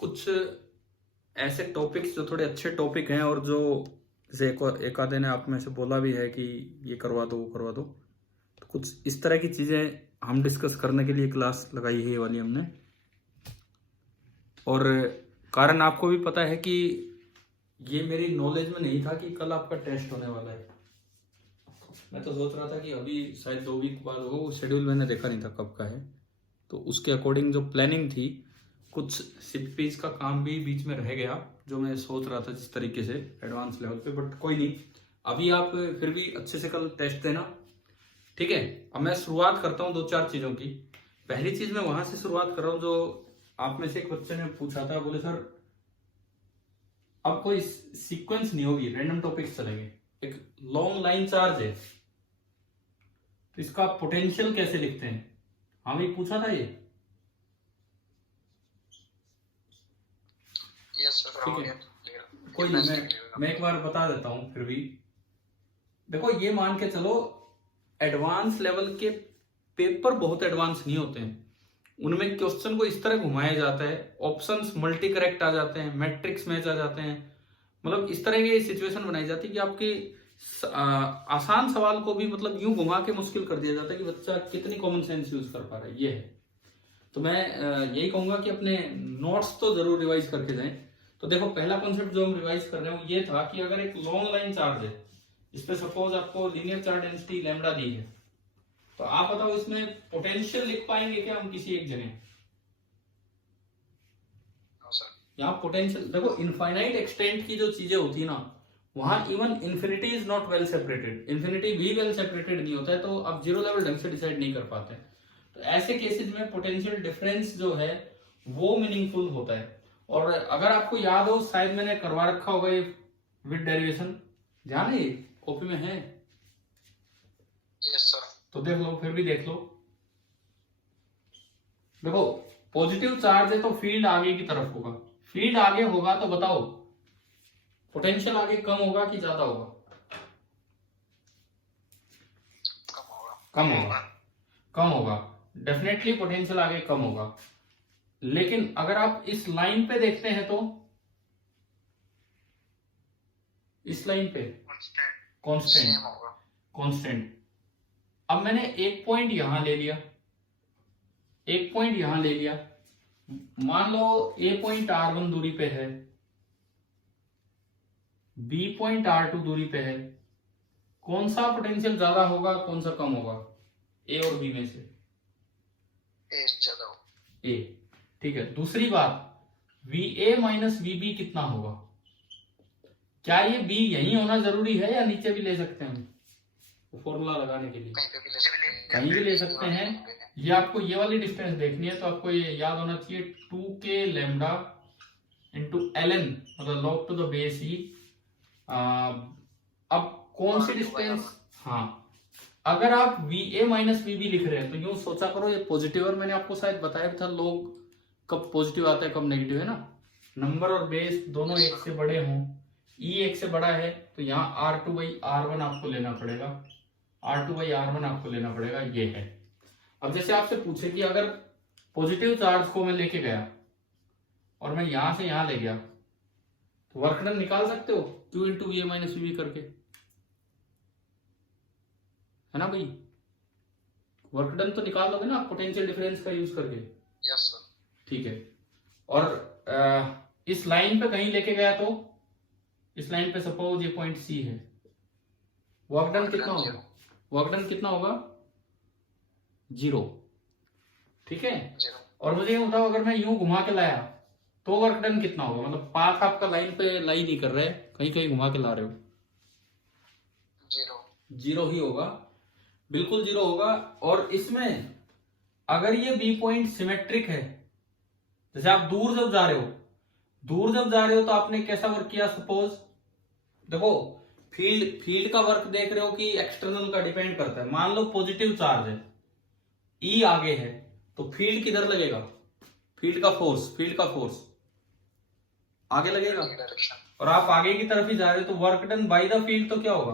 कुछ ऐसे टॉपिक्स जो थोड़े अच्छे टॉपिक हैं और जो जैसे एक आधे ने आप में से बोला भी है कि ये करवा दो वो करवा दो, तो कुछ इस तरह की चीज़ें हम डिस्कस करने के लिए क्लास लगाई है ये वाली हमने। और कारण आपको भी पता है कि ये मेरी नॉलेज में नहीं था कि कल आपका टेस्ट होने वाला है। मैं तो सोच रहा था कि अभी शायद 2 वीक बाद हो, वो शेड्यूल मैंने देखा नहीं था कब का है, तो उसके अकॉर्डिंग जो प्लानिंग थी, कुछ सीपीज का काम भी बीच में रह गया जो मैं सोच रहा था जिस तरीके से एडवांस लेवल पे। बट कोई नहीं, अभी आप फिर भी अच्छे से कल टेस्ट देना, ठीक है। अब मैं शुरुआत करता हूँ 2-4 चीज़ों की। पहली चीज़ मैं वहां से शुरुआत कर रहा हूँ जो आप में से एक बच्चे ने पूछा था, बोले सर अब कोई सीक्वेंस नहीं होगी, रैंडम टॉपिक्स चलेंगे, एक लॉन्ग लाइन चार्ज है तो इसका पोटेंशियल कैसे लिखते हैं। हाँ भाई, पूछा था ये। ठीक है, कोई नहीं, मैं एक बार बता देता हूं फिर भी। देखो, ये मान के चलो एडवांस लेवल के पेपर बहुत एडवांस नहीं होते हैं, उनमें क्वेश्चन को इस तरह घुमाया जाता है, ऑप्शंस मल्टी करेक्ट आ जाते हैं, मैट्रिक्स मैच आ जाते हैं, मतलब इस तरह की सिचुएशन बनाई जाती है कि आपके आसान सवाल को भी मतलब यूं घुमा के मुश्किल कर दिया जाता है कि बच्चा कितनी कॉमन सेंस यूज कर पा रहा है। ये है, तो मैं यही कहूंगा कि अपने नोट्स तो जरूर रिवाइज करके जाएं। तो देखो, पहला कॉन्सेप्ट जो हम रिवाइज कर रहे हैं वो ये था कि अगर एक लॉन्ग लाइन चार्ज है, इस पे सपोज आपको लीनियर चार्ज डेंसिटी लैम्डा दी है, तो आप बताओ इसमें पोटेंशियल लिख पाएंगे क्या हम किसी एक जगह? यहाँ पोटेंशियल देखो, इनफाइनाइट एक्सटेंट की जो चीजें होती है ना, वहां even infinity is not well separated, infinity भी वेल सेपरेटेड नहीं होता है, तो आप जीरो लेवल ढंग से डिसाइड नहीं कर पाते। तो ऐसे केसेस में पोटेंशियल डिफरेंस जो है वो मीनिंगफुल होता है। और अगर आपको याद हो, शायद मैंने करवा रखा होगा ये विद डेरिवेशन, ध्यान है, कॉपी में है। Yes sir. तो देख लो, फिर भी देख लो। देखो, पॉजिटिव चार्ज है तो फील्ड आगे की तरफ होगा, फील्ड आगे होगा तो बताओ पोटेंशियल आगे कम होगा कि ज्यादा होगा? कम होगा। कम होगा, डेफिनेटली पोटेंशियल आगे कम होगा। लेकिन अगर आप इस लाइन पे देखते हैं तो इस लाइन पे कांस्टेंट। अब मैंने एक पॉइंट यहां ले लिया, एक पॉइंट यहां ले लिया, मान लो ए पॉइंट R1 दूरी पे है, बी पॉइंट R2 दूरी पे है, कौन सा पोटेंशियल ज्यादा होगा, कौन सा कम होगा ए और बी में से? ए ज्यादा होगा। ए, ठीक है। दूसरी बात, VA माइनस VB कितना होगा? क्या ये बी यही होना जरूरी है या नीचे भी ले सकते हैं? फॉर्मूला लगाने के लिए कहीं भी ले सकते हैं। ये आपको ये वाली डिस्टेंस देखनी है तो आपको ये याद होना चाहिए, 2K लैम्डा इंटू LN, मतलब लॉग टू द बेस ई। अब कौन सी डिस्टेंस, हाँ, अगर आप VA माइनस VB लिख रहे हैं तो यूं सोचा करो ये पॉजिटिव, और मैंने आपको शायद बताया था लोग कब पॉजिटिव आता है कब नेगेटिव है ना, नंबर और बेस दोनों एक से बड़े हों, E एक से बड़ा है तो यहाँ R2/R1 आपको लेना पड़ेगा, R2/R1 आपको लेना पड़ेगा, ये है। अब जैसे आपसे पूछे कि अगर पॉजिटिव चार्ज को मैं लेके गया और मैं यहां से यहां ले गया तो वर्क डन निकाल सकते हो Q into VA minus VB करके, है ना भाई? वर्क डन तो निकाल दोगे ना पोटेंशियल डिफरेंस का यूज करके? Yes sir. ठीक है। और इस लाइन पे कहीं लेके गया तो इस लाइन पे सपोज ये पॉइंट C है, वर्क डन कितना होगा? वर्क डन कितना होगा? 0, ठीक है। और मुझे ये बताओ, अगर मैं यूं घुमा के लाया तो वर्क डन कितना होगा? मतलब पाथ आपका लाइन पे लाई नहीं कर रहे, कहीं कहीं घुमा के ला रहे हो, 0 ही होगा, बिल्कुल 0 होगा। और इसमें अगर ये बी पॉइंट सिमेट्रिक है, जैसे आप दूर जब जा रहे हो तो आपने कैसा वर्क किया? सपोज देखो, फील्ड का वर्क देख रहे हो कि एक्सटर्नल का डिपेंड करता है। मान लो पॉजिटिव चार्ज है, E आगे है, तो फील्ड किधर लगेगा? फील्ड का फोर्स आगे लगेगा, और आप आगे की तरफ ही जा रहे हो तो work done by the field तो क्या होगा?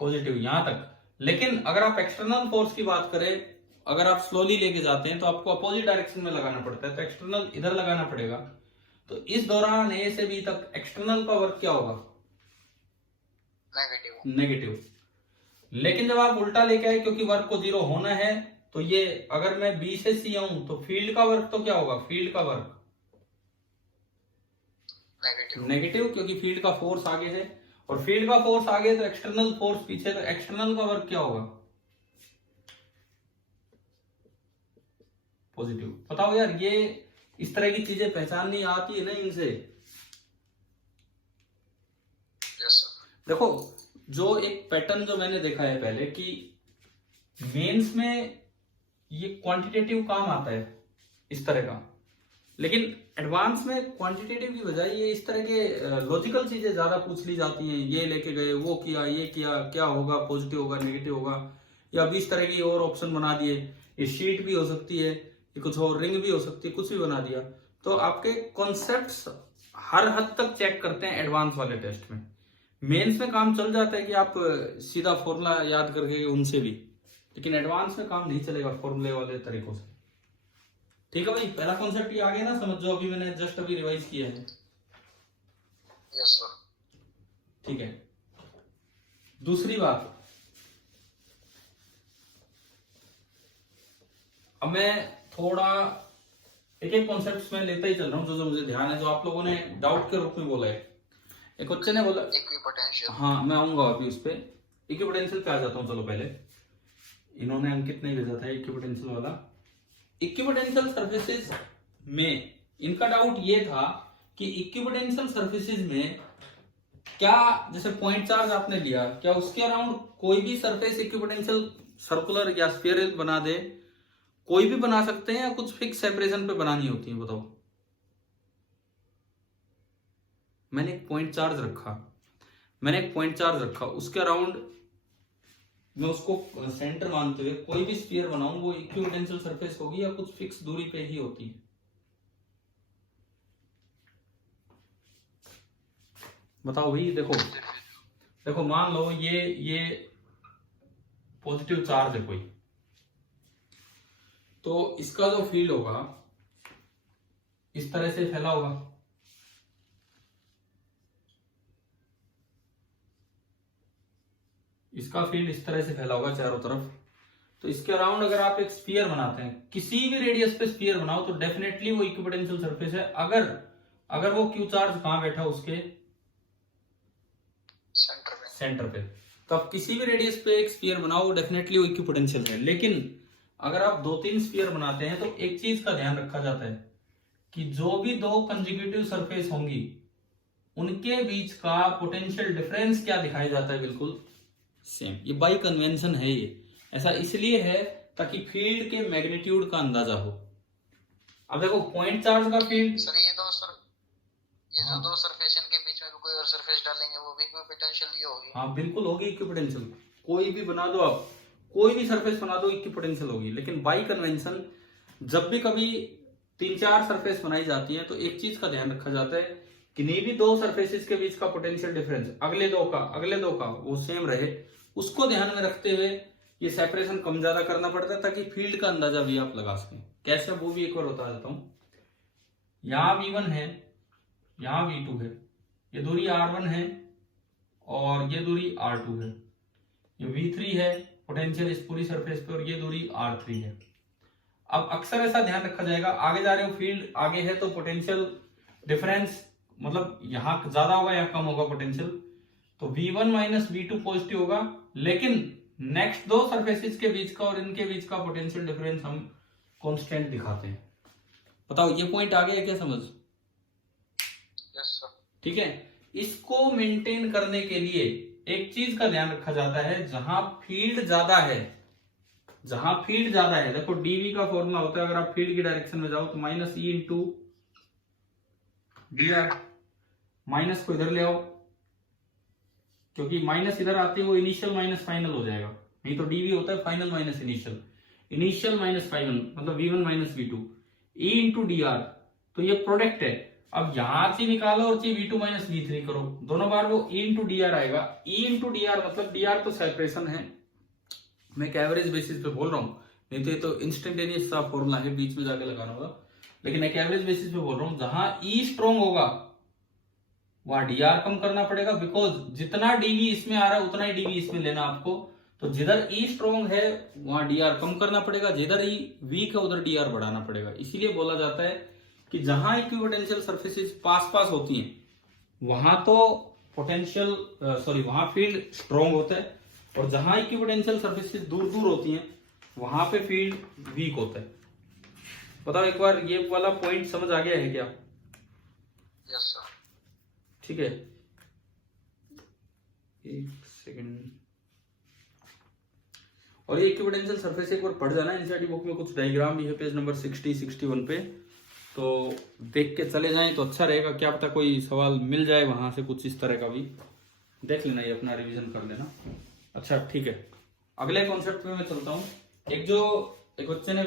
पॉजिटिव, यहां तक। लेकिन अगर आप एक्सटर्नल फोर्स की बात करें अगर आप स्लोली लेके जाते हैं तो आपको अपोजिट डायरेक्शन में लगाना पड़ता है, तो एक्सटर्नल इधर लगाना पड़ेगा। तो इस दौरान ए से बी तक एक्सटर्नल का वर्क क्या होगा? नेगेटिव। लेकिन जब आप उल्टा लेके आए, क्योंकि वर्क को 0 होना है, तो ये अगर मैं बी से सी आऊं तो फील्ड का वर्क तो क्या होगा? फील्ड का वर्क नेगेटिव, क्योंकि फील्ड का फोर्स आगे है, और फील्ड का फोर्स आगे तो एक्सटर्नल फोर्स पीछे, तो एक्सटर्नल का वर्क क्या होगा? पॉजिटिव। बताओ यार, ये इस तरह की चीजें पहचाननी आती है ना इनसे। देखो, जो एक पैटर्न जो मैंने देखा है पहले कि मेंस में ये क्वांटिटेटिव काम आता है इस तरह का, लेकिन एडवांस में क्वांटिटेटिव की बजाय ये इस तरह के लॉजिकल चीजें ज्यादा पूछ ली जाती हैं। ये लेके गए, वो किया, ये किया, क्या होगा? पॉजिटिव होगा, नेगेटिव होगा, या अभी इस तरह की और ऑप्शन बना दिए। ये शीट भी हो सकती है, ये कुछ और रिंग भी हो सकती है, कुछ भी बना दिया। तो आपके कॉन्सेप्ट्स हर हद तक चेक करते हैं एडवांस वाले टेस्ट में। मेंस में काम चल जाता है कि आप सीधा फॉर्मूला याद करके उनसे भी, लेकिन एडवांस में काम नहीं चलेगा फॉर्मूले वाले तरीकों से। ठीक है भाई, पहला कॉन्सेप्ट ये आ गया ना समझ, जो अभी मैंने जस्ट अभी रिवाइज किया है। Yes sir. ठीक है, दूसरी बात, अब मैं थोड़ा एक एक कॉन्सेप्ट में लेता ही चल रहा हूँ जो जो मुझे ध्यान है, जो आप लोगों ने डाउट के रूप में बोला है। एक बच्चे ने बोला इक्विपोटेंशियल। हाँ, मैं आऊंगा अभी उस पर। इक्विपोटेंशियल पे आ जाता हूँ। चलो पहले, इन्होंने अंकित नहीं भेजा था इक्विपोटेंशियल वाला। इक्विपोटेंशियल सर्फेसिस में इनका डाउट ये था कि इक्विपोटेंशियल सर्फेसिस में क्या, जैसे पॉइंट चार्ज आपने लिया, क्या उसके अराउंड कोई भी सरफेस इक्विपोटेंशियल सर्कुलर या स्फीयरल बना दे? कोई भी बना सकते हैं या कुछ फिक्स सेपरेशन पे बनानी होती है? बताओ। मैंने एक पॉइंट चार्ज रखा, उसके अराउंड मैं उसको सेंटर मानते हुए कोई भी स्फीयर बनाऊं, वो इक्विपोटेंशियल सरफेस होगी या कुछ फिक्स दूरी पे ही होती है? बताओ भाई। देखो मान लो ये पॉजिटिव चार्ज है कोई, तो इसका जो फील्ड होगा इस तरह से फैला होगा। इसका फील्ड इस तरह से फैला होगा चारों तरफ। तो इसके अराउंड अगर आप एक स्फीयर बनाते हैं, किसी भी रेडियस पे स्फीयर बनाओ, तो डेफिनेटली वो इक्विपोटेंशियल सरफेस है। अगर वो क्यू चार्ज कहां बैठा, उसके सेंटर पे। तो आप किसी भी रेडियस पे एक स्फीयर बनाओ, डेफिनेटली वो इक्विपोटेंशियल है। लेकिन अगर आप 2-3 स्फीयर बनाते हैं, तो एक चीज का ध्यान रखा जाता है कि जो भी दो कंसेक्यूटिव सरफेस होंगी, उनके बीच का पोटेंशियल डिफरेंस क्या दिखाया जाता है? बिल्कुल सेम। ये बाई कन्वेंशन है। ये ऐसा इसलिए है ताकि फील्ड के मैग्नीट्यूड का अंदाजा हो। अब देखो, पॉइंट चार्ज का फील्ड सर, ये जो दो सरफेस के बीच में कोई और सरफेस डालेंगे, वो भी इक्विपोटेंशियल ही होगी। हाँ बिल्कुल होगी इक्विपोटेंशियल। कोई भी बना दो आप, कोई भी सरफेस बना दो, इक्विपोटेंशियल होगी। लेकिन बाई कन्वेंशन जब भी कभी 3-4 सरफेस बनाई जाती है, तो एक चीज का ध्यान रखा जाता है कि नहीं भी दो सरफेसेस के बीच का पोटेंशियल डिफरेंस अगले दो का वो सेम रहे। उसको ध्यान में रखते हुए ये सेपरेशन कम ज्यादा करना पड़ता है, ताकि फील्ड का अंदाजा भी आप लगा सकें। कैसे, वो भी एक बार बता देता हूं। यहां V1 है, यहां V2 है, ये दूरी R1 है और ये दूरी R2 है, ये V3 है पोटेंशियल इस पूरी सरफेस पे, और ये दूरी R3 है। अब अक्सर ऐसा ध्यान रखा जाएगा, आगे जा रहे हो, फील्ड आगे है, तो पोटेंशियल डिफरेंस मतलब यहां ज्यादा होगा या कम होगा पोटेंशियल, तो V1 माइनस V2 पॉजिटिव होगा। लेकिन नेक्स्ट दो सरफेसेस के बीच का और इनके बीच का पोटेंशियल डिफरेंस हम कांस्टेंट दिखाते हैं। बताओ, ये पॉइंट आ गया क्या समझ? Yes sir. ठीक है, इसको मेंटेन करने के लिए एक चीज का ध्यान रखा जाता है, जहां फील्ड ज्यादा है, देखो dv का फॉर्मूला होता है, अगर आप फील्ड की डायरेक्शन में जाओ तो minus E into dr, minus को इधर ले आओ, क्योंकि माइनस इधर आती है वो इनिशियल माइनस फाइनल हो जाएगा। नहीं तो dv होता है final minus initial minus final, मतलब v1 minus v2, E into dr। तो ये प्रोडक्ट है। अब यहां से निकालो और v2 माइनस v3 करो, दोनों बार वो E इंटू dr आएगा। E इंटू dr मतलब dr तो सेपरेशन है, मैं एक एवरेज बेसिस पे बोल रहा हूं, नहीं तो ये तो इंस्टेंटेनियस सा फॉर्मूला है, बीच में जाके लगाना होगा। लेकिन एक एवरेज बेसिस पे बोल रहा हूँ, जहां ई स्ट्रॉन्ग होगा वहां डी आर कम करना पड़ेगा, बिकॉज जितना डीवी इसमें आ रहा है उतना ही डीवी इसमें लेना आपको। तो जिधर ई स्ट्रॉन्ग है वहां डी आर कम करना पड़ेगा, जिधर ई वीक है उधर डी आर बढ़ाना पड़ेगा। इसीलिए बोला जाता है कि जहां इक्विपोटेंशियल सर्फेसिस पास पास होती हैं वहां तो वहां फील्ड स्ट्रॉन्ग होता है, और जहां इक्विपोटेंशियल सर्फेसिस दूर दूर होती हैं वहां पे फील्ड वीक होता है। बताओ एक बार ये वाला पॉइंट समझ आ गया है क्या? Yes sir. ठीक है, एक सेकंड। और ये इक्विपोटेंशियल सरफेस एक बार पढ़ जाना, एनसीईआरटी बुक में कुछ डायग्राम भी है पेज नंबर 60-61 पे, तो देख के चले जाएं तो अच्छा रहेगा। क्या पता कोई सवाल मिल जाए वहां से कुछ इस तरह का भी, देख लेना, ये अपना रिवीजन कर लेना। अच्छा ठीक है, अगले कॉन्सेप्ट में मैं चलता हूँ। एक बच्चे ने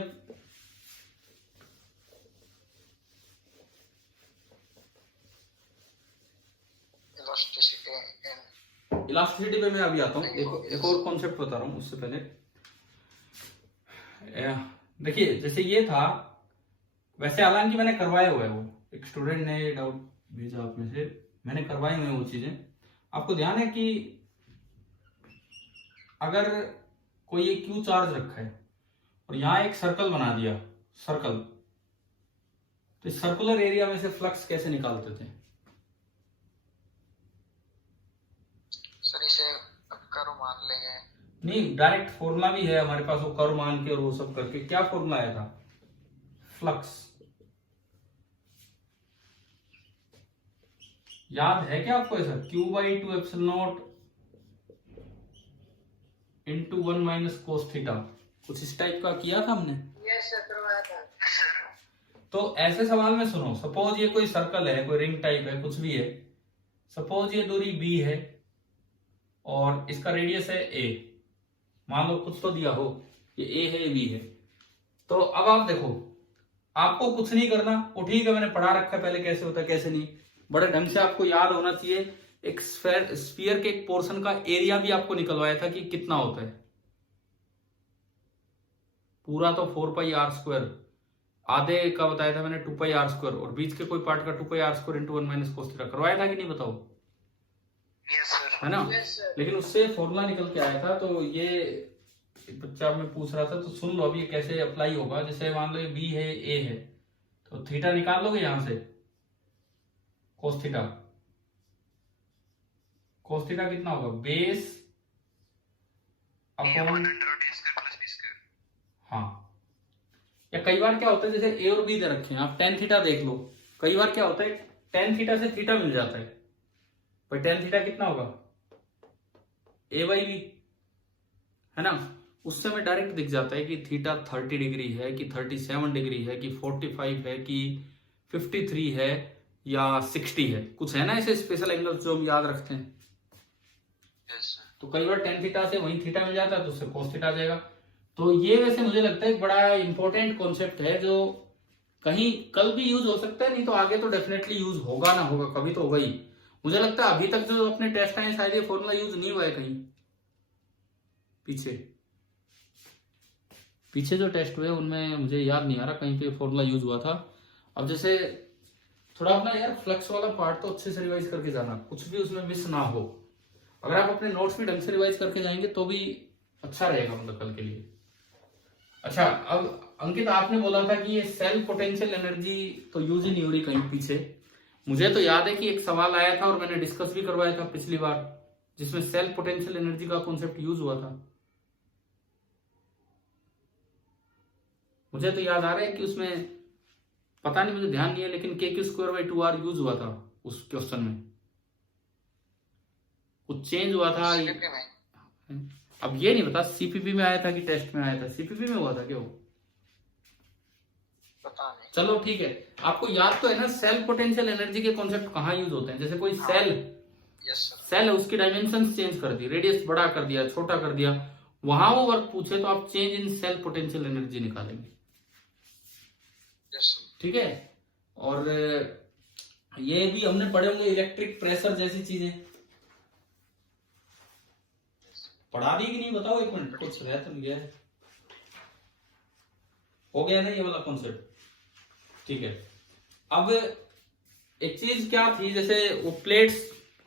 इलास्टिसिटी पे मैं अभी आता हूँ, एक और कॉन्सेप्ट बता रहा हूँ उससे पहले। देखिए जैसे ये था, वैसे हालांकि मैंने करवाया हुआ है, वो एक स्टूडेंट ने डाउट भेजा आप में से, मैंने करवाई हुई वो चीजें। आपको ध्यान है कि अगर कोई एक क्यू चार्ज रखा है और यहाँ एक सर्कल बना दिया, सर्कल, तो इस सर्कुलर एरिया में से फ्लक्स कैसे निकालते थे? सर इसे कर्व मान लेंगे। नहीं, डायरेक्ट फॉर्मूला भी है हमारे पास, वो कर्व मान के और वो सब करके। क्या फॉर्मूला आया था? फ्लक्स याद है क्या आपको? ऐसा Q/2 into 1 minus cos theta, कुछ इस टाइप का किया था हमने। यस सर, करवाया था। तो ऐसे सवाल में सुनो, सपोज ये कोई सर्कल है, कोई रिंग टाइप है, कुछ भी है। सपोज ये दूरी b है और इसका रेडियस है a, मान लो कुछ तो दिया हो, ये a है, ये b है। तो अब आप देखो, आपको कुछ नहीं करना, वो ठीक है, मैंने पढ़ा रखा है पहले कैसे होता है कैसे नहीं, बड़े ढंग से आपको याद होना चाहिए। एक स्फीयर के एक पोर्शन का एरिया भी आपको निकलवाया था कि कितना होता है, पूरा तो 4πr², आधे का बताया था मैंने 2πr², और बीच के कोई पार्ट का 2πr² into 1 minus cos theta करवाया था कि नहीं बताओ? यस सर, है ना? Yes sir. लेकिन उससे फॉर्मूला निकल के आया था। तो ये बच्चा में पूछ रहा था, तो सुन लो अभी ये कैसे अप्लाई होगा। जैसे मान लो ये बी है, ए है, तो थीटा निकाल लोगे यहां से, कोस थीटा। कोस थीटा कितना होगा? बेस अपॉन, हाँ। या कई बार क्या होता है, जैसे ए और बी दे रखे हैं, आप टेन थीटा देख लो। कई बार क्या होता है, टेन थीटा से थीटा मिल जाता है, पर टेन थीटा कितना होगा? a/b, है ना? उससे में डायरेक्ट दिख जाता है कि थीटा 30 डिग्री है कि 37 डिग्री है कि 45 है कि 53 है या 60 है, कुछ है ना ऐसे स्पेशल एंगल्स जो हम याद रखते हैं। तो कई बार टेन थीटा से वही थीटा मिल जाता है, तो उससे कोस थीटा आ जाएगा। तो ये वैसे मुझे लगता है एक बड़ा इंपॉर्टेंट कॉन्सेप्ट है, जो कहीं कल भी यूज हो सकता है, नहीं तो आगे तो डेफिनेटली यूज होगा ना होगा, कभी तो होगा ही। मुझे लगता है अभी तक जो अपने टेस्ट आए शायद ये फॉर्मूला यूज नहीं हुआ है कहीं, पीछे जो टेस्ट हुए उनमें मुझे याद नहीं आ रहा कहीं पे फॉर्मूला यूज हुआ था। अब जैसे थोड़ा अपना यार फ्लक्स वाला पार्ट तो अच्छे से रिवाइज करके जाना, कुछ भी उसमें मिस ना हो। अगर आप अपने नोट्स भी ढंग से रिवाइज करके जाएंगे तो भी अच्छा रहेगा मतलब कल के लिए। अच्छा, अब अंकित आपने बोला था कि ये सेल्फ पोटेंशियल एनर्जी तो यूज ही नहीं हो रही कहीं पीछे। मुझे तो याद है कि एक सवाल आया था और मैंने डिस्कस भी करवाया था पिछली बार, जिसमें सेल्फ पोटेंशियल एनर्जी का कॉन्सेप्ट यूज हुआ था। मुझे तो याद आ रहा है कि उसमें, पता नहीं मुझे ध्यान नहीं है, लेकिन k²/2r यूज हुआ था उस क्वेश्चन में, कुछ चेंज हुआ था। अब ये नहीं पता सीपीपी में आया था कि टेस्ट में आया था, सीपीपी में हुआ था क्या वो, पता नहीं। चलो ठीक है, आपको याद तो है ना सेल्फ पोटेंशियल एनर्जी के कॉन्सेप्ट कहाँ यूज होते हैं। जैसे कोई सेल, सेल है, उसकी डायमेंशन चेंज कर दी, रेडियस बड़ा कर दिया, छोटा कर दिया, वहां वो वर्क पूछे तो आप change in self potential energy निकालेंगे। ठीक है, और ये भी हमने पढ़े होंगे, इलेक्ट्रिक प्रेशर जैसी चीजें पढ़ा दी कि नहीं बताओ, एक मिनट कुछ रह तो गया है। हो गया ना ये वाला कॉन्सेप्ट? ठीक है। अब एक चीज क्या थी, जैसे वो प्लेट्स,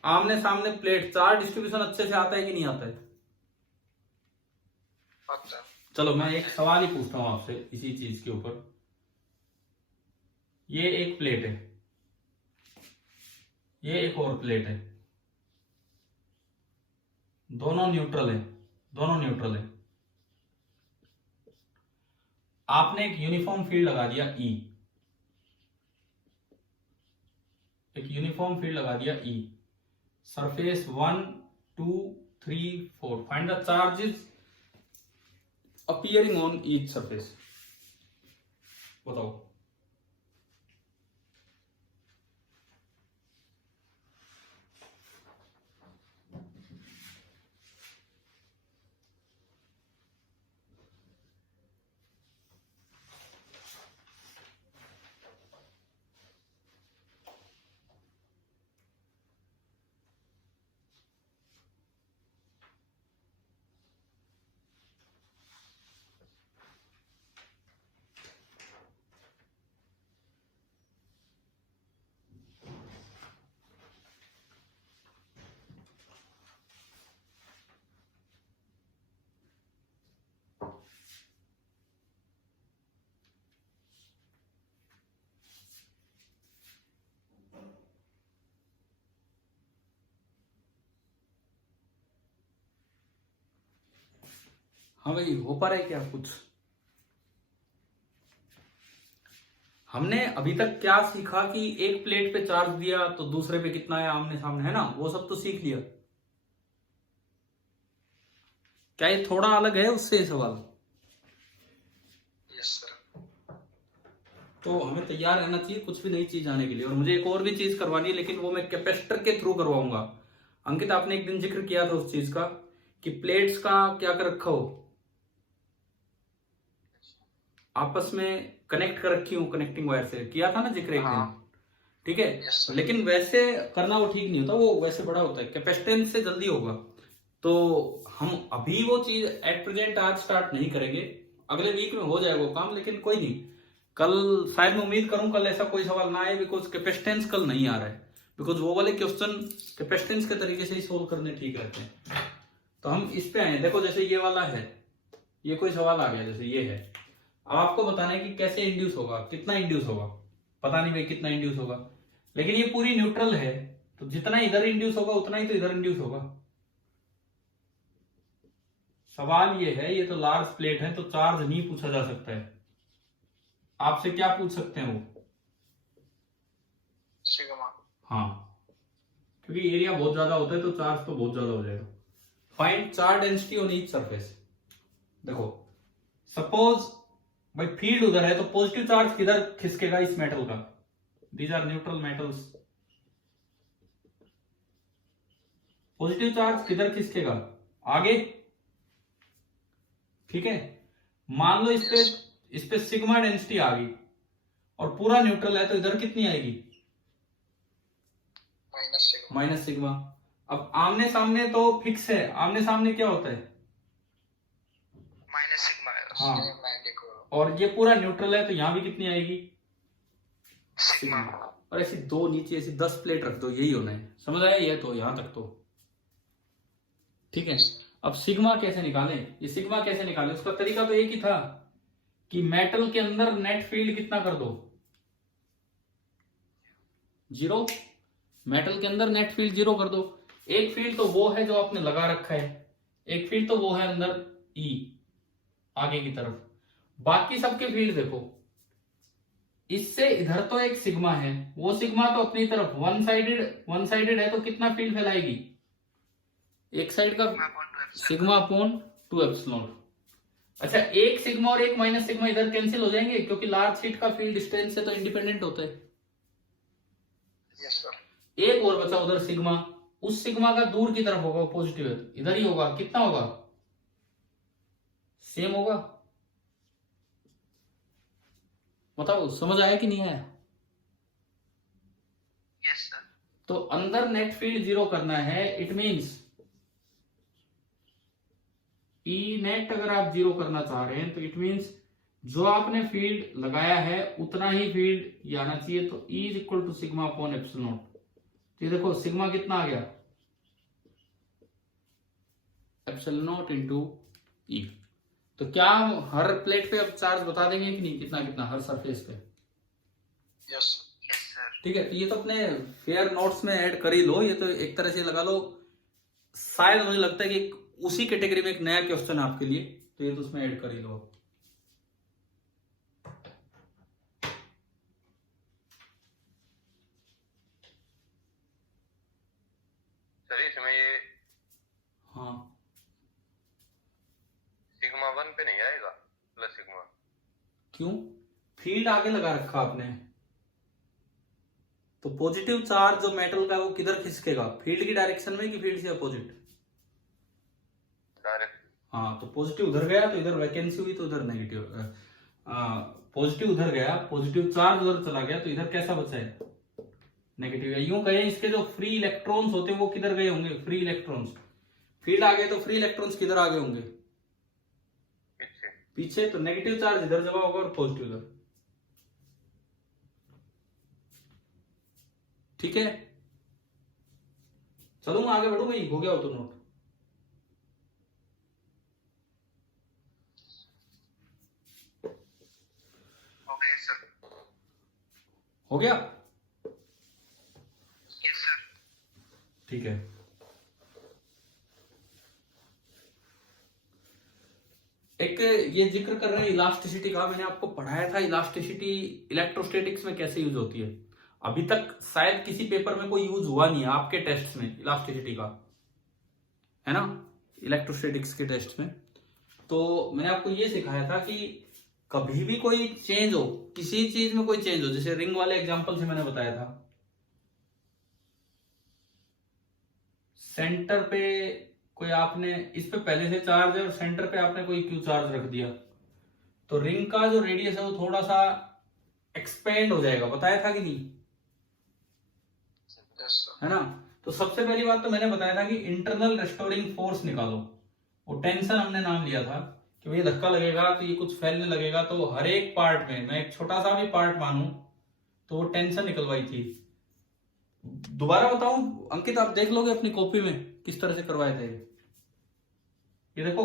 आमने सामने प्लेट, चार डिस्ट्रीब्यूशन अच्छे से आता है कि नहीं आता है? अच्छा। चलो मैं एक सवाल ही पूछता हूं आपसे इसी चीज के ऊपर। ये एक प्लेट है, ये एक और प्लेट है, दोनों न्यूट्रल है, दोनों न्यूट्रल है। आपने एक यूनिफॉर्म फील्ड लगा दिया ई, एक यूनिफॉर्म फील्ड लगा दिया E, surface 1 2 3 4, find the charges appearing on each surface. बताओ। हाँ भाई, हो पा रहा है क्या कुछ? हमने अभी तक क्या सीखा कि एक प्लेट पे चार्ज दिया तो दूसरे पे कितना है, आमने सामने, है ना? वो सब तो सीख लिया। क्या ये थोड़ा अलग है उससे सवाल? Yes sir. तो हमें तैयार रहना चाहिए कुछ भी नई चीज आने के लिए। और मुझे एक और भी चीज करवानी है, लेकिन वो मैं कैपेसिटर के थ्रू करवाऊंगा। अंकित, आपने एक दिन जिक्र किया था उस चीज का कि प्लेट्स का क्या कर रखा हो, आपस में कनेक्ट कर रखी हूँ कनेक्टिंग वायर से, किया था ना जिक्र एक दिन? ठीक है। Yes sir. लेकिन वैसे करना वो ठीक नहीं होता, वो वैसे बड़ा होता है, कैपेसिटेंस से जल्दी होगा। तो हम अभी वो चीज एट प्रेजेंट आज स्टार्ट नहीं करेंगे, अगले वीक में हो जाएगा वो काम। लेकिन कोई नहीं, कल शायद मैं उम्मीद करूं कल ऐसा कोई सवाल ना आए, बिकॉज कैपेसिटेंस कल नहीं आ रहा है। बिकॉज वो वाले क्वेश्चन कैपेसिटेंस के तरीके से ही सोल्व करने ठीक रहते हैं। तो हम इस पे आए। देखो जैसे ये वाला है, ये कोई सवाल आ गया, जैसे ये है, अब आपको बताना है कि कैसे इंड्यूस होगा, कितना इंड्यूस होगा, पता नहीं भाई कितना इंड्यूस होगा, लेकिन ये पूरी न्यूट्रल है, तो जितना इधर इंड्यूस होगा उतना ही तो इधर इंड्यूस होगा। सवाल ये है, ये तो लार्ज प्लेट है तो चार्ज नहीं पूछा जा सकता है। आपसे क्या पूछ सकते हैं वो? सिग्मा। हाँ, क्योंकि एरिया बहुत ज्यादा होता है तो चार्ज तो बहुत ज्यादा हो जाएगा। Find charge density on each surface. देखो सपोज भाई फील्ड उधर है तो पॉजिटिव चार्ज किधर खिसकेगा इस मेटल का? These are neutral metals. Positive charge किधर खिसकेगा? आगे। ठीक है। मान लो इस पे सिग्मा डेंसिटी आ गई और पूरा न्यूट्रल है, तो इधर कितनी आएगी? Minus sigma. Minus sigma. अब आमने सामने तो फिक्स है, आमने सामने क्या होता है? Minus sigma. हाँ, और ये पूरा न्यूट्रल है तो यहां भी कितनी आएगी? सिग्मा। और ऐसी दो नीचे ऐसी 10 प्लेट रख दो, यही होना है। समझ आया ये? तो यहां तक तो ठीक है। अब सिग्मा कैसे निकालें? ये सिग्मा कैसे निकालें? उसका तरीका तो एक ही था कि मेटल के अंदर नेट फील्ड कितना कर दो? 0। मेटल के अंदर नेट फील्ड 0 कर दो। एक फील्ड तो वो है जो आपने लगा रखा है, एक फील्ड तो वो है अंदर ई आगे की तरफ। बाकी सबके फील्ड देखो, इससे इधर तो एक सिग्मा है, वो सिग्मा तो अपनी तरफ वन साइडेड है, तो कितना फील्ड फैलाएगी? एक साइड का सिग्मा अपॉन 2 एप्सिलॉन। अच्छा, एक सिग्मा और एक माइनस सिग्मा इधर कैंसिल हो जाएंगे, क्योंकि लार्ज शीट का फील्ड डिस्टेंस से तो इंडिपेंडेंट होता है। Yes sir. एक और बचा उधर सिग्मा, उस सिग्मा का दूर की तरफ होगा, पॉजिटिव है, इधर ही होगा। कितना होगा? सेम होगा। बताओ समझ आया कि नहीं आया? Yes sir. तो अंदर नेट फील्ड 0 करना है, इट मींस ई नेट अगर आप 0 करना चाह रहे हैं तो इट मींस जो आपने फील्ड लगाया है उतना ही फील्ड ये आना चाहिए, तो E is equal to sigma upon epsilon naught. तो ये देखो सिग्मा कितना आ गया, एप्सिलॉन नॉट इंटू ई। तो क्या हम हर प्लेट पे अब चार्ज बता देंगे कि नहीं, कितना कितना हर सरफेस पे? Yes sir. ठीक है, तो ये तो अपने फेयर नोट्स में ऐड कर ही लो, ये तो एक तरह से लगा लो, शायद मुझे लगता है कि उसी कैटेगरी में एक नया क्वेश्चन है आपके लिए, तो ये तो उसमें ऐड कर ही लो। सर इसमें ये हाँ, सिग्मा 1 पे नहीं आएगा प्लस सिग्मा? क्यों? फील्ड आगे लगा रखा आपने, तो पॉजिटिव चार्ज जो मेटल का है वो किधर खिसकेगा, फील्ड की डायरेक्शन में कि फील्ड से अपोजिट? डायरेक्ट। हाँ, तो पॉजिटिव उधर गया तो इधर वैकेंसी हुई, तो इधर नेगेटिव, पॉजिटिव उधर गया, पॉजिटिव चार्ज उधर चला गया, तो इधर कैसा बचा है, नेगेटिव है। यूं कहें इसके जो फ्री इलेक्ट्रॉन्स होते हैं वो किधर गए होंगे, फ्री इलेक्ट्रॉन्स, फील्ड आ गए तो फ्री इलेक्ट्रॉन्स किधर आ गए होंगे, पीछे। पीछे, तो नेगेटिव चार्ज इधर जमा होगा और पॉजिटिव इधर। ठीक है, चलो मैं आगे बढ़ूंगा, हो गया हो तो नोट? Okay sir. हो गया? Yes sir. ठीक है, एक ये जिक्र कर रहे हैं इलास्टिसिटी का, मैंने आपको पढ़ाया था इलास्टिसिटी इलेक्ट्रोस्टैटिक्स में कैसे यूज होती है। अभी तक शायद किसी पेपर में कोई यूज हुआ नहीं है आपके टेस्ट में इलास्टिसिटी का, है ना, इलेक्ट्रोस्टैटिक्स के टेस्ट में। तो मैंने आपको ये सिखाया था कि कभी भी कोई चेंज हो, किसी चीज में कोई चेंज हो, जैसे रिंग वाले एग्जांपल से मैंने बताया था, सेंटर पे कोई आपने, इस पे पहले से चार्ज है और सेंटर पे आपने कोई क्यू चार्ज रख दिया, तो रिंग का जो रेडियस है वो थोड़ा सा एक्सपेंड हो जाएगा, बताया था कि नहीं, यस सर। है ना। तो सबसे पहली बात तो मैंने बताया था कि इंटरनल रेस्टोरिंग फोर्स निकालो, वो टेंशन हमने नाम लिया था कि ये धक्का लगेगा तो ये कुछ फैलने लगेगा, तो हर एक पार्ट में, मैं एक छोटा सा भी पार्ट मानूं तो वो टेंशन निकलवाई थी। दोबारा बताऊं अंकित, आप देख लोगे अपनी कॉपी में किस तरह से करवाए थे। ये देखो,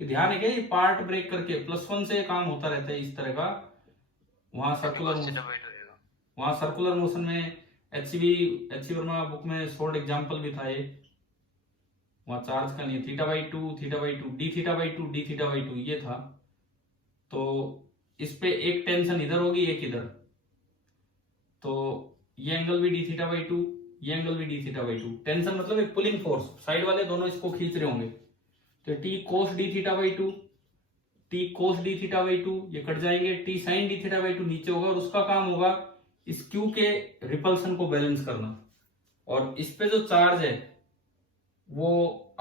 ये ध्यान है कि ये पार्ट ब्रेक करके +1 से काम होता रहता है इस तरह का, वहां सर्कुलर मोशन में एच वर्मा बुक में शॉर्ट एग्जांपल भी था ये, वहां चार्ज का नहीं, θ/2 θ/2 dθ/2 dθ/2 ये था। तो इस पे एक टेंशन इधर होगी एक इधर, तो ये एंगल भी dθ/2, ये एंगल भी dθ/2, टेंशन मतलब एक पुलिंग फोर्स, साइड वाले दोनों इसको खींच रहे होंगे, तो t cos dθ/2 t cos dθ/2 ये कट जाएंगे, t sin dθ/2 नीचे होगा, और उसका काम होगा इस q के रिपल्सन को बैलेंस करना, और इस पे जो चार्ज है वो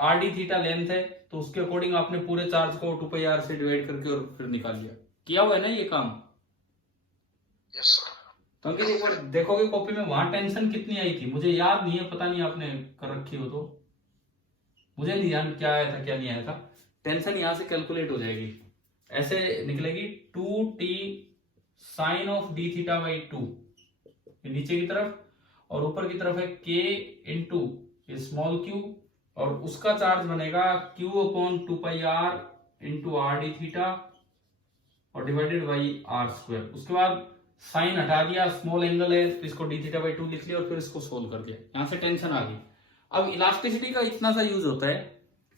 r d थीटा लेंथ है, तो उसके अकॉर्डिंग आपने पूरे चार्ज को 2πr से डिवाइड करके और फिर निकाल लिया, किया हुआ है ना ये काम। Yes sir. तो अंकित एक बार देखोगे कॉपी में, वहां टेंशन कितनी आई थी मुझे याद नहीं है, पता नहीं आपने कर रखी हो तो, मुझे नहीं ध्यान क्या आया था क्या नहीं आया था। टेंशन यहां से कैलकुलेट हो जाएगी, ऐसे निकलेगी 2t साइन ऑफ dθ/2 नीचे की तरफ, और ऊपर की तरफ है k इंटू ये स्मॉल q, और उसका चार्ज बनेगा q/2πr into r d theta और डिवाइडेड बाई r²। उसके बाद साइन हटा दिया, स्मॉल एंगल है तो इसको dθ/2 लिख लिया और फिर इसको सोल्व कर दिया, यहां से टेंशन आ गई। अब इलास्टिसिटी का इतना सा यूज होता है,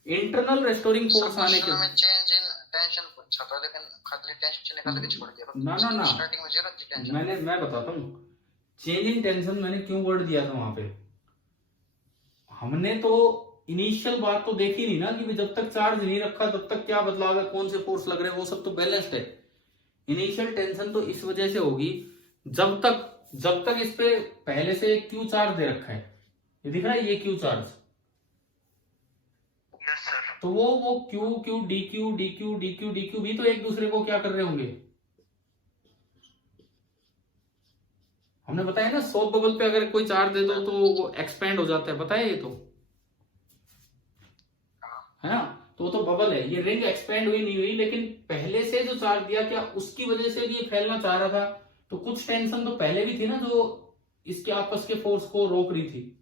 इंटरनल रेस्टोरिंग फोर्स आने के, चेंज इन टेंशन पूछा था लेकिन खाली टेंशन निकाल के छोड़ दिया। ना स्टार्टिंग में जीरो थी टेंशन। मैं बताता हूँ चेंज इन टेंशन मैंने क्यों वर्ड दिया था वहां पे। हमने तो इनिशियल बात तो देखी नहीं ना कि जब तक चार्ज नहीं रखा तब तक क्या बदलाव है, कौन से फोर्स लग रहे हैं, वो सब तो बैलेंस्ड है। इनिशियल टेंशन तो इस वजह से होगी जब तक इस पे पहले से क्यू चार्ज दे रखा है, ये दिख रहा है ये क्यू चार्ज, यस सर। तो वो Q Q D Q D Q D Q D Q भी तो एक दूसरे को क्या कर रहे होंगे, हमने बताया ना सॉफ्ट बबल पे अगर कोई चार्ज दे दो तो वो एक्सपेंड हो जाता है, बताया ये तो, है ना। तो बबल है, ये रिंग एक्सपेंड हुई नहीं हुई, लेकिन पहले से जो चार्ज दिया क्या उसकी वजह से ये फैलना चाह रहा था, तो कुछ टेंशन तो पहले भी थी ना जो इसके आपस के फोर्स को रोक रही थी।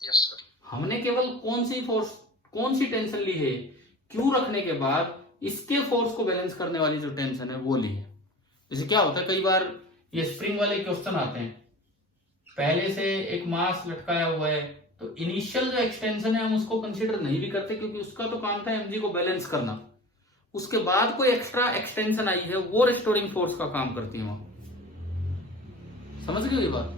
Yes sir. हमने केवल कौन सी टेंशन ली है, क्यू रखने के बाद इसके फोर्स को बैलेंस करने वाली जो टेंशन है वो ली है। जैसे क्या होता है कई बार ये स्प्रिंग वाले क्वेश्चन आते हैं, पहले से एक मास लटकाया हुआ है, तो इनिशियल जो एक्सटेंशन है हम उसको कंसीडर नहीं भी करते, क्योंकि उसका तो काम था एमजी को बैलेंस करना। उसके बाद कोई एक्स्ट्रा एक्सटेंशन आई है वो रिस्टोरिंग फोर्स का काम करती है वहां। समझ गए ये बात?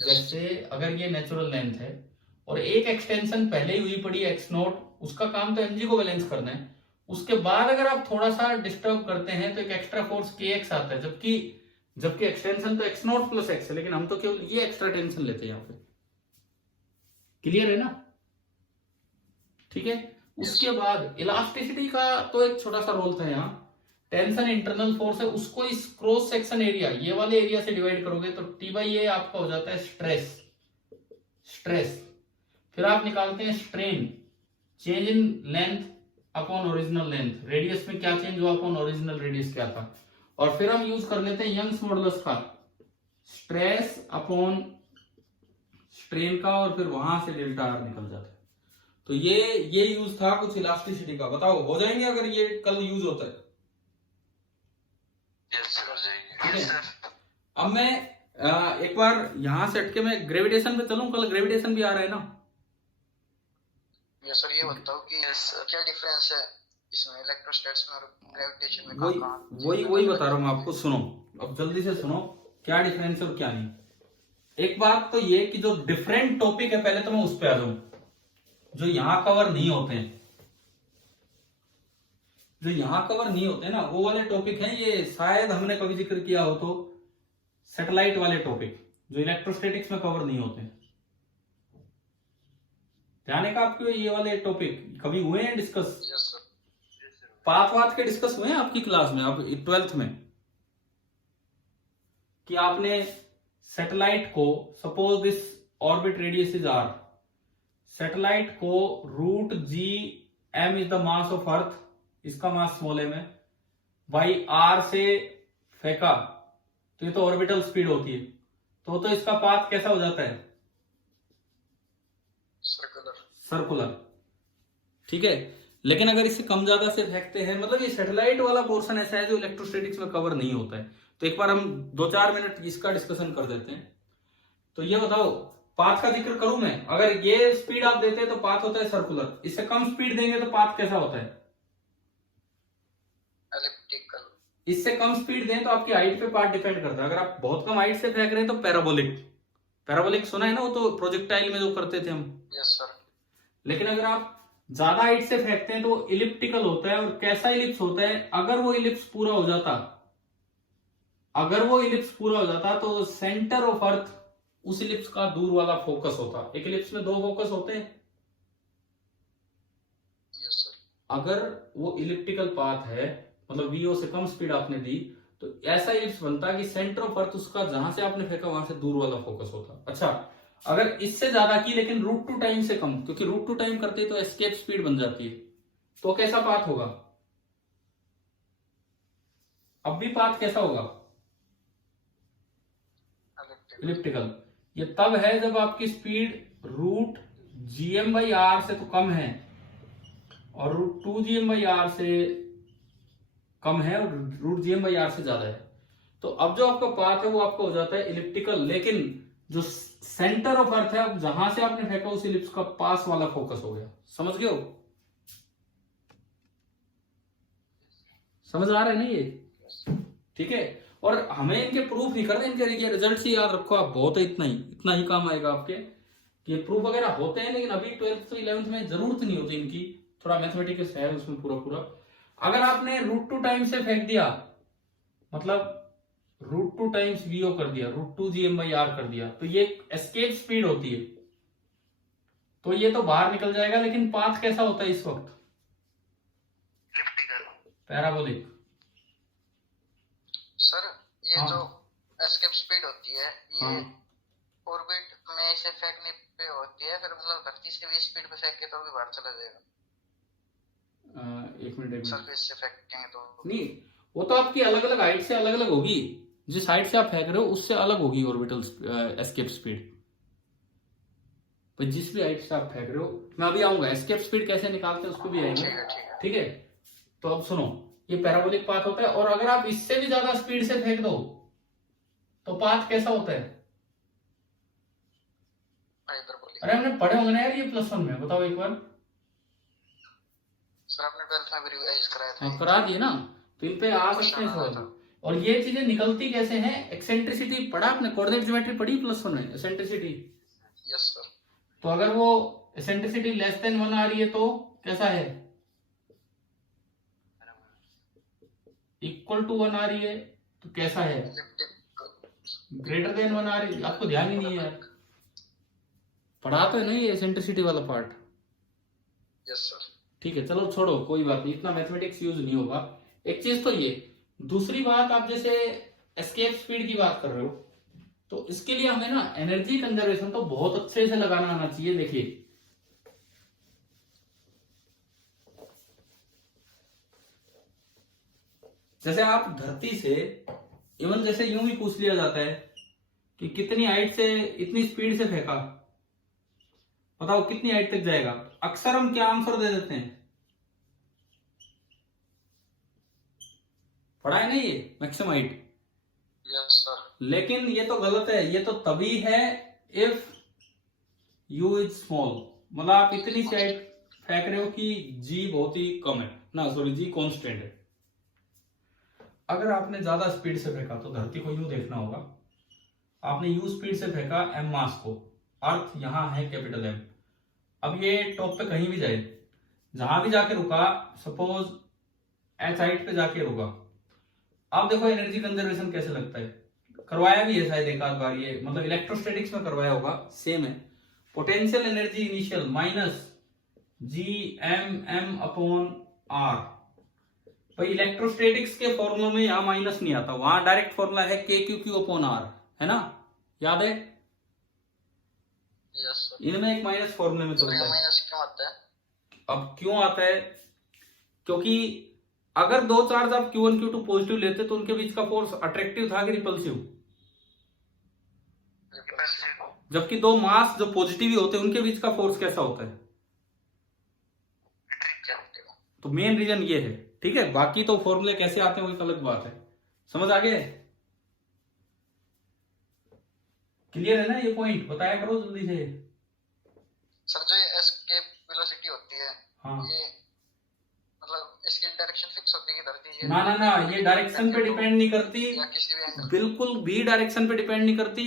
जैसे अगर ये नेचुरल लेंथ है और एक एक्सटेंशन पहले ही हुई पड़ी एक्स नोट, उसका काम तो एमजी को बैलेंस करना है। उसके बाद अगर आप थोड़ा सा डिस्टर्ब करते हैं तो एक एक्स्ट्रा फोर्स के एक्स आता है, जबकि एक्सटेंशन तो एक्स नोट प्लस एक्स है, लेकिन हम तो केवल ये एक्स्ट्रा टेंशन लेते हैं यहाँ पे। क्लियर है ना? ठीक है। उसके बाद इलास्टिसिटी का तो एक छोटा सा रोल था यहाँ। टेंशन इंटरनल फोर्स है, उसको इस क्रॉस सेक्शन एरिया ये वाले एरिया से डिवाइड करोगे तो टी बाई ए आपका हो जाता है स्ट्रेस। फिर आप निकालते हैं strain, change in length upon original length, radius में क्या चेंज हुआ अपॉन ओरिजिनल रेडियस क्या था, और फिर हम यूज कर लेते हैं यंग्स मॉडुलस का, स्ट्रेस अपॉन स्ट्रेन का, और फिर वहां से डेल्टा आर निकल जाता है। तो ये यूज था कुछ इलास्टिसिटी का। बताओ हो जाएंगे अगर ये कल यूज होता है? यस सर, हो जाएंगे। ठीक है। अब मैं एक बार यहां से हटके मैं ग्रेविटेशन पे चलूं, कल ग्रेविटेशन भी आ रहा है ना? Yes sir. ये बताओ कि क्या डिफरेंस है इसमें इलेक्ट्रोस्टैटिक्स में और ग्रेविटेशन में? वही बता रहा हूँ आपको, सुनो अब जल्दी से सुनो क्या डिफरेंस है और क्या नहीं। एक बात तो ये कि जो डिफरेंट टॉपिक है पहले तो मैं उस पर आ जाऊं, जो यहां कवर नहीं होते हैं, जो यहां कवर नहीं होते ना वो वाले टॉपिक हैं। ये शायद हमने कभी जिक्र किया हो तो सैटेलाइट वाले टॉपिक जो इलेक्ट्रोस्टैटिक्स में कवर नहीं होते। ध्यान है का आपके ये वाले टॉपिक कभी हुए हैं डिस्कस? Yes sir. पाथ के डिस्कस हुए हैं आपकी क्लास में, आप 12th में, कि आपने सैटेलाइट को, suppose this orbit radius is R, satellite को root G M is the mass of earth, इसका मास स्मॉल एम है, बाई आर से फेंका, तो ये तो ऑर्बिटल स्पीड होती है, तो इसका पाथ कैसा हो जाता है? सर्कुलर। ठीक है। लेकिन अगर इससे कम ज्यादा से फेंकते हैं, मतलब ये सैटेलाइट वाला पोर्शन ऐसा है जो इलेक्ट्रोस्टैटिक्स में कवर नहीं होता है, तो एक बार हम 2-4 मिनट इसका डिस्कशन कर देते हैं। तो ये बताओ, पाथ का जिक्र करूं मैं, अगर ये स्पीड आप देते हैं तो पाथ होता है सर्कुलर, इससे कम स्पीड देंगे तो पाथ कैसा होता है? एलिप्टिकल। इससे कम स्पीड दें तो आपकी हाइट पे पाथ डिपेंड करता है। अगर आप बहुत कम हाइट से फेंक रहे हैं तो पैराबोलिक सुना है ना, वो तो प्रोजेक्टाइल में जो करते थे हम। Yes sir. लेकिन अगर आप ज्यादा हाइट से फेंकते हैं तो इलिप्टिकल होता है। और कैसा इलिप्स होता है? अगर वो इलिप्स पूरा हो जाता तो सेंटर ऑफ अर्थ उस इलिप्स का दूर वाला फोकस होता। एक इलिप्स में 2 फोकस होते हैं। Yes sir. अगर वो इलिप्टिकल पाथ है, मतलब वीओ से कम स्पीड आपने दी, तो ऐसा इलिप्स बनता कि सेंटर ऑफ अर्थ उसका जहां से आपने फेंका वहां से दूर वाला फोकस होता। अच्छा, अगर इससे ज्यादा की लेकिन √2 टाइम से कम, क्योंकि √2 टाइम करते तो एस्केप स्पीड बन जाती है, तो कैसा पाथ होगा? अब भी पाथ कैसा होगा? इलिप्टिकल। ये तब है जब आपकी स्पीड √gm/r से तो कम है और √2gm/r से कम है और √gm/r से ज्यादा है। तो अब जो आपका पाथ है वो आपका हो जाता है इलिप्टिकल, लेकिन जो सेंटर ऑफ अर्थ है, अब जहां से आपने फेंका उस इलिप्स का पास वाला फोकस हो गया। समझ गए हो? समझ आ रहा है ना ये? ठीक है। और हमें इनके प्रूफ नहीं करने, इनके रिजल्ट ही याद रखो आप, बहुत है, इतना ही काम आएगा आपके। कि प्रूफ वगैरह होते हैं लेकिन अभी 12th 11th में जरूरत नहीं होती इनकी, थोड़ा मैथमेटिक्स है उसमें पूरा। अगर आपने √2 टाइम से फेंक दिया, मतलब √2 टाइम्स वीओ कर दिया, √2gm/r कर दिया, तो ये एस्केप स्पीड होती है, तो ये तो बाहर निकल जाएगा। लेकिन पाथ कैसा होता है इस वक्त? पैराबोलिक। सर ये जो एस्केप स्पीड होती है, ये ऑर्बिट में इसे फेंकने पे होती है, फिर मतलब धरती से भी स्पीड पे फेंक के तो भी बाहर चला जाएगा। एक मिनट सरफेस से फेंकेंगे तो नहीं, वो तो आपकी अलग अलग हाइट से अलग अलग होगी। जिस हाइट से आप फेंक रहे हो उससे अलग होगी ऑर्बिटल एस्केप स्पीड। पर जिस भी हाइट से आप फेंक रहे हो, मैं अभी आऊंगा एस्केप स्पीड कैसे निकालते हैं उसको भी आएंगे। ठीक है ठीक है। ठीक है, तो अब सुनो, ये पैराबोलिक पाथ होता है, और अगर आप इससे भी ज्यादा स्पीड से फेंक दो तो पाथ कैसा होता है? हाइपरबोलिक। अरे हमने पढ़े होंगे ना यार ये +1 में, बताओ एक बार। सर आपने 12th में भी रिवाइज कराया था। हाँ करा दिए ना, तो इन पे आ सकते हैं सवाल। और ये चीजें निकलती कैसे हैं? एक्सेंट्रिसिटी पढ़ा आपने, कोऑर्डिनेट ज्योमेट्री पढ़ी +1 में, एक्सेंट्रिसिटी। Yes sir. तो अगर वो एक्सेंट्रिसिटी <1 आ रही है तो कैसा है? =1 आ रही है तो कैसा है? >1 आ रही है। आपको ध्यान ही नहीं है यार, पढ़ा तो है ना ये एक्सेंट्रिसिटी वाला पार्ट। Yes sir. ठीक है चलो छोड़ो, कोई बात नहीं, इतना मैथमेटिक्स यूज नहीं होगा। एक चीज तो ये, दूसरी बात, आप जैसे एस्केप स्पीड की बात कर रहे हो, तो इसके लिए हमें ना एनर्जी कंजर्वेशन तो बहुत अच्छे से लगाना आना चाहिए। देखिए जैसे आप धरती से, इवन जैसे यूं भी पूछ लिया जाता है कि कितनी हाइट से इतनी स्पीड से फेंका, बताओ कितनी हाइट तक जाएगा, अक्सर हम क्या आंसर दे देते हैं? पढ़ा है ना ये, मैक्सिमम हाइट। Yes sir. लेकिन ये तो गलत है, ये तो तभी है इफ u इज स्मॉल, मतलब आप इतनी सी हाइट फेंक रहे हो कि g बहुत ही कम है ना, सॉरी g कांस्टेंट है। अगर आपने ज्यादा स्पीड से फेंका तो धरती को यूं देखना होगा, आपने u स्पीड से फेंका m मास को, अर्थ यहां है कैपिटल M। अब ये टॉप पे कहीं भी जाए, जहां भी जाके रुका, सपोज h हाइट पे जाके रुका, अब देखो एनर्जी कंजर्वेशन कैसे लगता है। करवाया भी है शायद एक आध बार ये, मतलब इलेक्ट्रोस्टैटिक्स में करवाया होगा, सेम है। Potential energy initial -Gmm/r। भाई इलेक्ट्रोस्टैटिक्स के फॉर्मूला में यहां माइनस नहीं आता, वहां डायरेक्ट फॉर्मूला है kQq/r, है ना, याद है? Yes sir. इनमें एक माइनस फॉर्मूले में चलता है। माइनस क्यों आता है? अब क्यों आता है? क्योंकि अगर दो चार्ज आप Q1 Q2 पॉजिटिव लेते तो उनके बीच का फोर्स अट्रैक्टिव था कि रिपल्सिव? जबकि दो मास जो पॉजिटिव ही होते हैं उनके बीच का फोर्स कैसा होता है? तो मेन रीजन ये है। ठीक है, बाकी तो फॉर्मूले कैसे आते हैं वो एक अलग बात है। समझ आ गए? क्लियर है ना ये पॉइंट? बताया करो जल्दी से। सर जो एस्केप वेलोसिटी होती है, हाँ, ये मतलब इसकी डायरेक्शन फिक्स होती है कि धरती ना ना ना, ये डायरेक्शन पे डिपेंड नहीं करती, या किसी भी एंगल, बिल्कुल भी डायरेक्शन पे डिपेंड नहीं करती,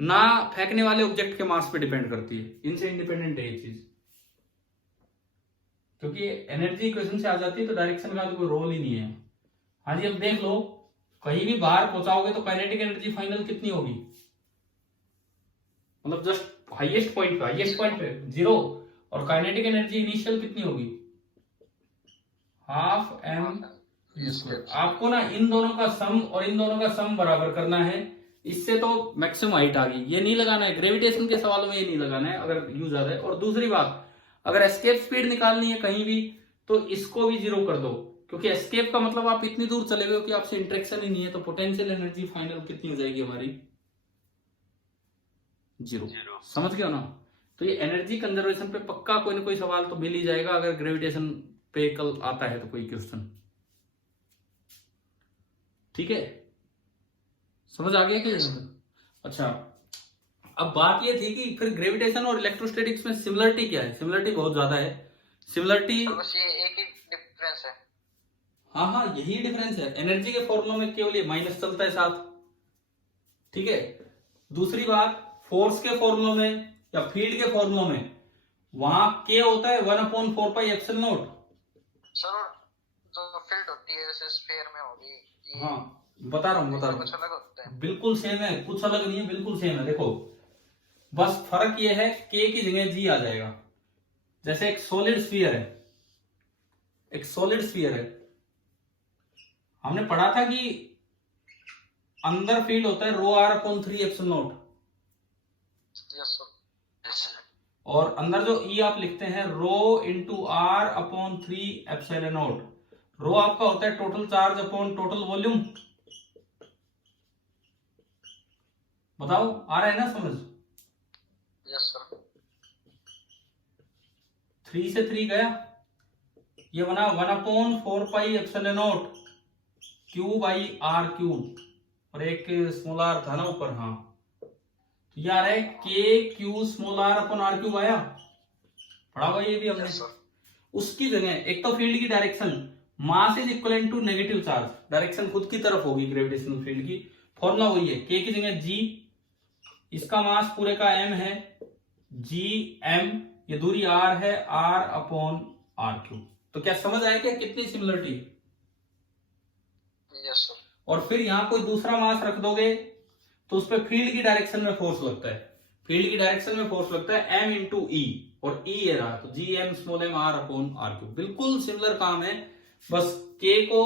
ना फेंकने वाले ऑब्जेक्ट के मास पे डिपेंड करती है। इनसे इंडिपेंडेंट है ये चीज, क्योंकि एनर्जी इक्वेशन से आ जाती है तो डायरेक्शन का तो कोई रोल ही नहीं है। हाँ जी, अब देख लो, कहीं भी बाहर पहुंचाओगे तो काइनेटिक एनर्जी फाइनल कितनी होगी, मतलब जस्ट हाईएस्ट पॉइंट पे 0, और काइनेटिक एनर्जी इनिशियल कितनी होगी? ½ m²। आपको ना इन दोनों का सम और इन दोनों का सम बराबर करना है, इससे तो मैक्सिमम हाइट आ गई। ये नहीं लगाना है, ग्रेविटेशन के सवाल में ये नहीं लगाना है अगर यू ज्यादा है। और दूसरी बात, अगर एस्केप स्पीड निकालनी है कहीं भी तो इसको भी 0 कर दो, क्योंकि एस्केप का मतलब आप इतनी दूर चले गए हो कि आपसे इंटरेक्शन ही नहीं है, तो पोटेंशियल एनर्जी फाइनल कितनी हो जाएगी हमारी? 0। समझ गए हो ना? तो ये एनर्जी कंजर्वेशन पे पक्का कोई ना कोई सवाल तो मिल ही जाएगा, अगर ग्रेविटेशन पे कल आता है तो कोई क्वेश्चन। ठीक है, समझ आ गया कि? अच्छा, अब बात ये थी कि फिर ग्रेविटेशन और इलेक्ट्रोस्टैटिक्स में सिमिलरिटी क्या है? सिमिलरिटी बहुत ज्यादा है। सिमिलरिटी बस ये एक ही डिफरेंस है। हाँ हाँ, यही डिफरेंस है। एनर्जी के फॉर्मूला में केवल ये माइनस चलता है साथ। ठीक है, दूसरी बात, फोर्स के फॉर्मूला में या फील्ड के फॉर्मूला में वहां के होता है 1/4πε0। सर जो फील्ड होती है जैसे स्फीयर में होगी, हाँ बता रहा हूँ कुछ अलग होता है। बिल्कुल सेम है, कुछ अलग नहीं है, बिल्कुल सेम है। देखो बस फर्क ये है के की जगह जी आ जाएगा। जैसे एक सॉलिड स्फीयर है, हमने पढ़ा था कि अंदर फील्ड होता है ρr/3ε0, और अंदर जो ई आप लिखते हैं rho into R upon 3 epsilon naught. Rho आपका होता है total charge upon total volume. बताओ आ रहा है ना समझ? Yes sir. 3 से 3 गया, ये बना 1/4 pi epsilon naught q by r cube, और एक स्मॉल आर था ना ऊपर। हाँ, तो ये आ रहा है k q small r upon r cube आया, पढ़ा हुआ ये भी हमने। Yes sir. उसकी जगह एक तो फील्ड की direction mass is equal to negative charge, direction खुद की तरफ होगी ग्रेविटेशनल फील्ड की। फॉर्मूला वही है, के की जगह जी, इसका मास पूरे का m है, जी m, ये दूरी r है, r अपॉन आर क्यूब। तो क्या समझ आया क्या कितनी सिमिलरिटी? Yes sir. और फिर यहां कोई दूसरा मास रख दोगे तो उस पर फील्ड की डायरेक्शन में फोर्स लगता है, फील्ड की डायरेक्शन में फोर्स लगता है m इंटू ई, और ई ये रहा, तो G M small m r upon r cube. बिल्कुल सिमिलर काम है, बस के को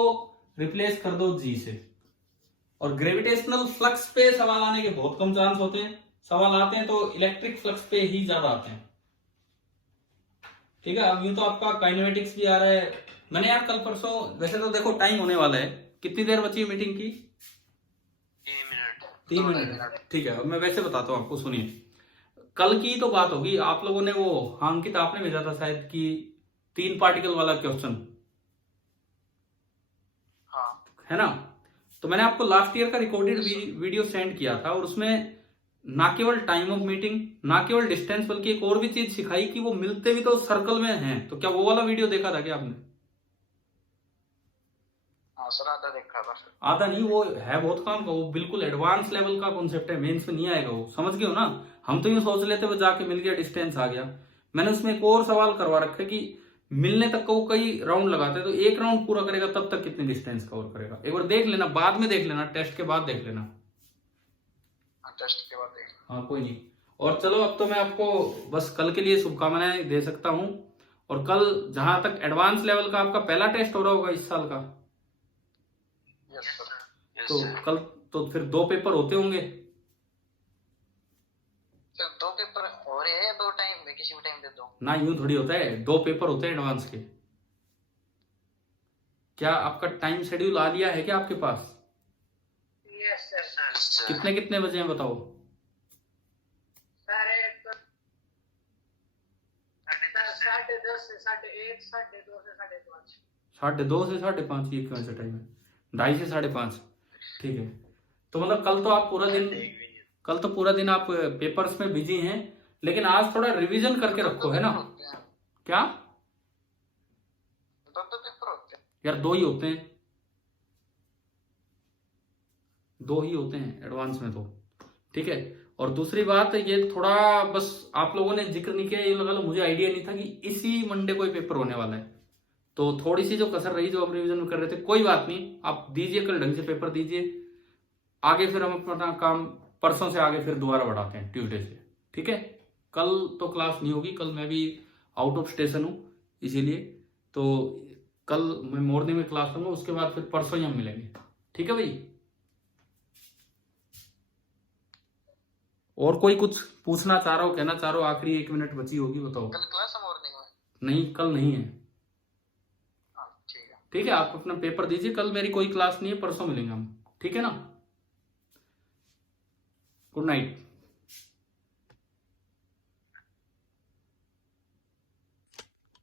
रिप्लेस कर दो जी से। और ग्रेविटेशनल फ्लक्स पे सवाल आने के बहुत कम चांस होते हैं, सवाल आते हैं तो इलेक्ट्रिक फ्लक्स पे ही ज्यादा आते हैं। ठीक है, अब यूं तो आपका काइनेमेटिक्स भी आ रहा है। मैंने यार कल परसों, वैसे तो देखो टाइम होने वाला है, कितनी देर बची है मीटिंग की? 3 मिनट। ठीक है, अब मैं वैसे बताता हूँ आपको, सुनिए। कल की तो बात होगी, आप लोगों ने वो, हाँ अंकित आपने भेजा था शायद कि 3 पार्टिकल वाला क्वेश्चन, हाँ है ना? तो मैंने आपको लास्ट ईयर का रिकॉर्डेड वीडियो सेंड किया था, और उसमें ना केवल टाइम ऑफ मीटिंग, ना केवल डिस्टेंस, बल्कि एक और भी चीज सिखाई कि वो मिलते भी तो सर्कल में हैं। तो क्या वो वाला वीडियो देखा था क्या आपने? हाँ सर, आधा देखा था। आधा नहीं, वो है बहुत काम का, वो बिल्कुल एडवांस लेवल का कॉन्सेप्ट है, मेंस में नहीं आएगा वो, समझ गए हो ना? हम तो यूं सोच लेते वो जाके मिल गया डिस्टेंस आ गया। मैंने उसमें एक और सवाल करवा रखा है कि मिलने तक को कई राउंड लगाते हैं, तो एक राउंड पूरा करेगा तब तक कितनी डिस्टेंस कवर करेगा, एक बार देख लेना, बाद में देख लेना, टेस्ट के बाद देख लेना। टेस्ट के बाद देख। हाँ कोई नहीं। और चलो, अब तो मैं आपको बस कल के लिए शुभकामनाएं दे सकता हूं। और कल जहां तक एडवांस लेवल का आपका पहला टेस्ट हो रहा होगा इस साल का, यस सर। तो कल तो फिर 2 पेपर होते होंगे। सर 2 पेपर हो रहे हैं, 2 टाइम में, किसी भी टाइम दे दो ना, यूं थोड़ी होता है, 2 पेपर होते हैं एडवांस के। क्या आपका टाइम शेड्यूल आ लिया है क्या आपके पास? Yes sir. कितने कितने बजे हैं बताओ? सर 10:30 से 1:30, 2:30 से 5:30। 2:30 से 5:30, ये कौन सा टाइम है? 2:30 से 5:30, ठीक है। तो मतलब कल तो आप पूरा दिन, कल तो पूरा दिन आप पेपर्स में बिजी हैं, लेकिन आज थोड़ा रिवीजन करके रखो, है ना? क्या? 2 पेपर होते हैं यार 2 ही होते हैं, 2 ही होते हैं एडवांस में तो, ठीक है। और दूसरी बात, ये थोड़ा बस आप लोगों ने जिक्र नहीं किया, ये लगा लो मुझे आइडिया नहीं था कि इसी मंडे कोई पेपर होने वाला है। तो थोड़ी सी जो कसर रही, जो आप रिवीजन में कर रहे थे, कोई बात नहीं, आप दीजिए, कल ढंग से पेपर दीजिए, आगे फिर हम अपना काम परसों से आगे फिर दोबारा बढ़ाते हैं, ट्यूसडे से, ठीक है। कल तो क्लास नहीं होगी, कल मैं भी आउट ऑफ स्टेशन हूँ, इसीलिए तो कल मैं मॉर्निंग में क्लास लूंगा, उसके बाद फिर परसों ही हम मिलेंगे, ठीक है भाई। और कोई कुछ पूछना चाह रहा हो, कहना चाह रहा हो, आखिरी 1 मिनट बची होगी, बताओ। कल क्लास है मॉर्निंग में? नहीं, कल नहीं है। ठीक है। ठीक है, आप अपना पेपर दीजिए, कल मेरी कोई क्लास नहीं है, परसों मिलेंगे हम, ठीक है ना? Good night.